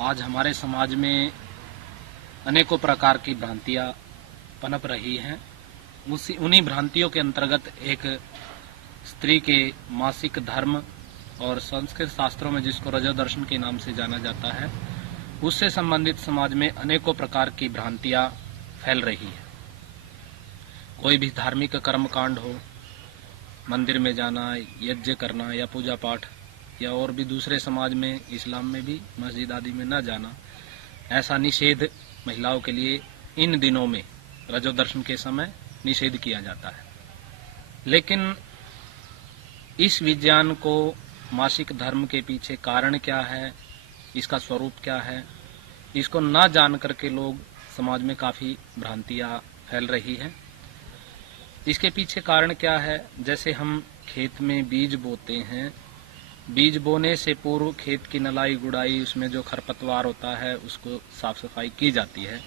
आज हमारे समाज में अनेकों प्रकार की भ्रांतियां पनप रही हैं। उन्हीं भ्रांतियों के अंतर्गत एक स्त्री के मासिक धर्म और संस्कृत शास्त्रों में जिसको रजो दर्शन के नाम से जाना जाता है, उससे संबंधित समाज में अनेकों प्रकार की भ्रांतियां फैल रही हैं। कोई भी धार्मिक कर्म कांड हो, मंदिर में जाना, यज्ञ करना या पूजा पाठ, या और भी दूसरे समाज में, इस्लाम में भी मस्जिद आदि में न जाना, ऐसा निषेध महिलाओं के लिए इन दिनों में रजो दर्शन के समय निषेध किया जाता है। लेकिन इस विज्ञान को, मासिक धर्म के पीछे कारण क्या है, इसका स्वरूप क्या है, इसको न जान करके लोग समाज में काफी भ्रांतियां फैल रही हैं। इसके पीछे कारण क्या है? जैसे हम खेत में बीज बोते हैं, बीज बोने से पूर्व खेत की नलाई गुड़ाई, उसमें जो खरपतवार होता है उसको साफ सफाई की जाती है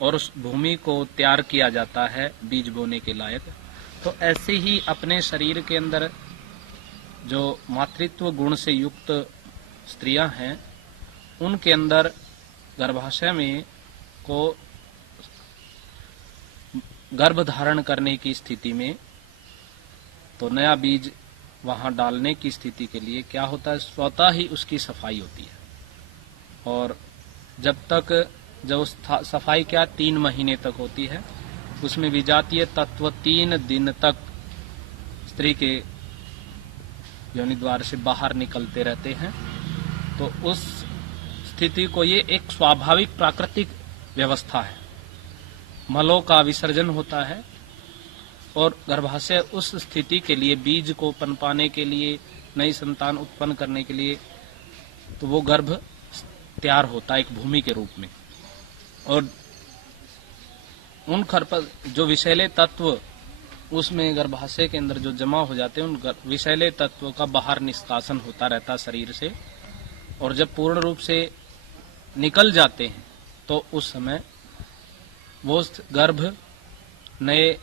और उस भूमि को तैयार किया जाता है बीज बोने के लायक। तो ऐसे ही अपने शरीर के अंदर जो मातृत्व गुण से युक्त स्त्रियां हैं, उनके अंदर गर्भाशय में को गर्भ धारण करने की स्थिति में, तो नया बीज वहां डालने की स्थिति के लिए क्या होता है, स्वतः ही उसकी सफाई होती है। और जब सफाई क्या 3 महीने तक होती है, उसमें विजातीय तत्व 3 दिन तक स्त्री के योनि द्वार से बाहर निकलते रहते हैं। तो उस स्थिति को, ये एक स्वाभाविक प्राकृतिक व्यवस्था है। मलों का विसर्जन होता है और गर्भाशय उस स्थिति के लिए, बीज को पनपाने के लिए, नई संतान उत्पन्न करने के लिए, तो वो गर्भ तैयार होता है एक भूमि के रूप में। और उन जो विषैले तत्व उसमें गर्भाशय के अंदर जो जमा हो जाते हैं, उन विषैले तत्व का बाहर निष्कासन होता रहता है शरीर से। और जब पूर्ण रूप से निकल जाते हैं तो उस समय वो गर्भ नए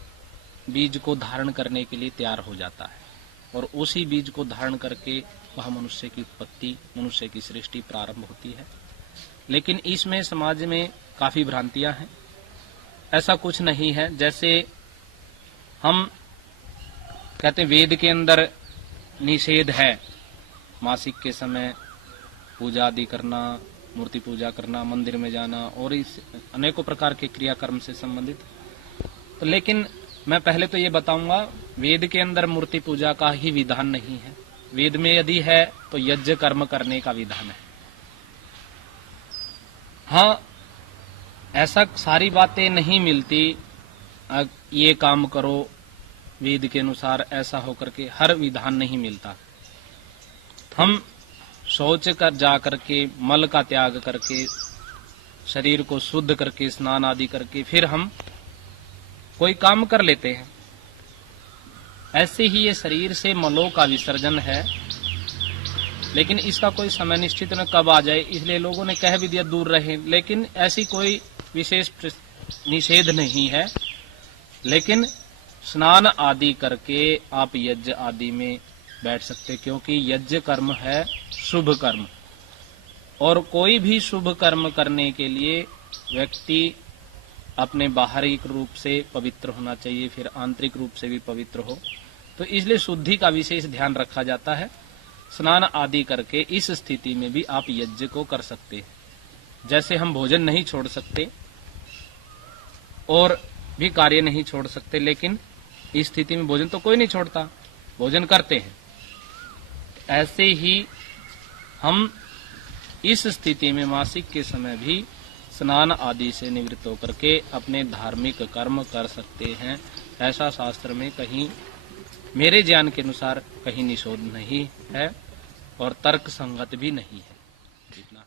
बीज को धारण करने के लिए तैयार हो जाता है और उसी बीज को धारण करके वह मनुष्य की उत्पत्ति, मनुष्य की सृष्टि प्रारंभ होती है। लेकिन इसमें समाज में काफी भ्रांतियां हैं। ऐसा कुछ नहीं है। जैसे हम कहते हैं वेद के अंदर निषेध है मासिक के समय पूजा आदि करना, मूर्ति पूजा करना, मंदिर में जाना और इस अनेकों प्रकार के क्रियाकर्म से संबंधित। तो लेकिन मैं पहले तो ये बताऊंगा, वेद के अंदर मूर्ति पूजा का ही विधान नहीं है। वेद में यदि है तो यज्ञ कर्म करने का विधान है। हाँ, ऐसा सारी बातें नहीं मिलती, ये काम करो वेद के अनुसार, ऐसा होकर के हर विधान नहीं मिलता। हम शौच कर जा करके, मल का त्याग करके, शरीर को शुद्ध करके, स्नान आदि करके फिर हम कोई काम कर लेते हैं। ऐसे ही ये शरीर से मलों का विसर्जन है, लेकिन इसका कोई समय निश्चित न कब आ जाए, इसलिए लोगों ने कह भी दिया दूर रहे। लेकिन ऐसी कोई विशेष निषेध नहीं है। लेकिन स्नान आदि करके आप यज्ञ आदि में बैठ सकते, क्योंकि यज्ञ कर्म है शुभ कर्म। और कोई भी शुभ कर्म करने के लिए व्यक्ति अपने बाहरी रूप से पवित्र होना चाहिए, फिर आंतरिक रूप से भी पवित्र हो। तो इसलिए शुद्धि का विशेष ध्यान रखा जाता है। स्नान आदि करके इस स्थिति में भी आप यज्ञ को कर सकते हैं। जैसे हम भोजन नहीं छोड़ सकते और भी कार्य नहीं छोड़ सकते, लेकिन इस स्थिति में भोजन तो कोई नहीं छोड़ता, भोजन करते हैं। ऐसे ही हम इस स्थिति में मासिक के समय भी स्नान आदि से निवृत्त होकर के अपने धार्मिक कर्म कर सकते हैं। ऐसा शास्त्र में कहीं, मेरे ज्ञान के अनुसार, कहीं निषेध नहीं है और तर्क संगत भी नहीं है। इतना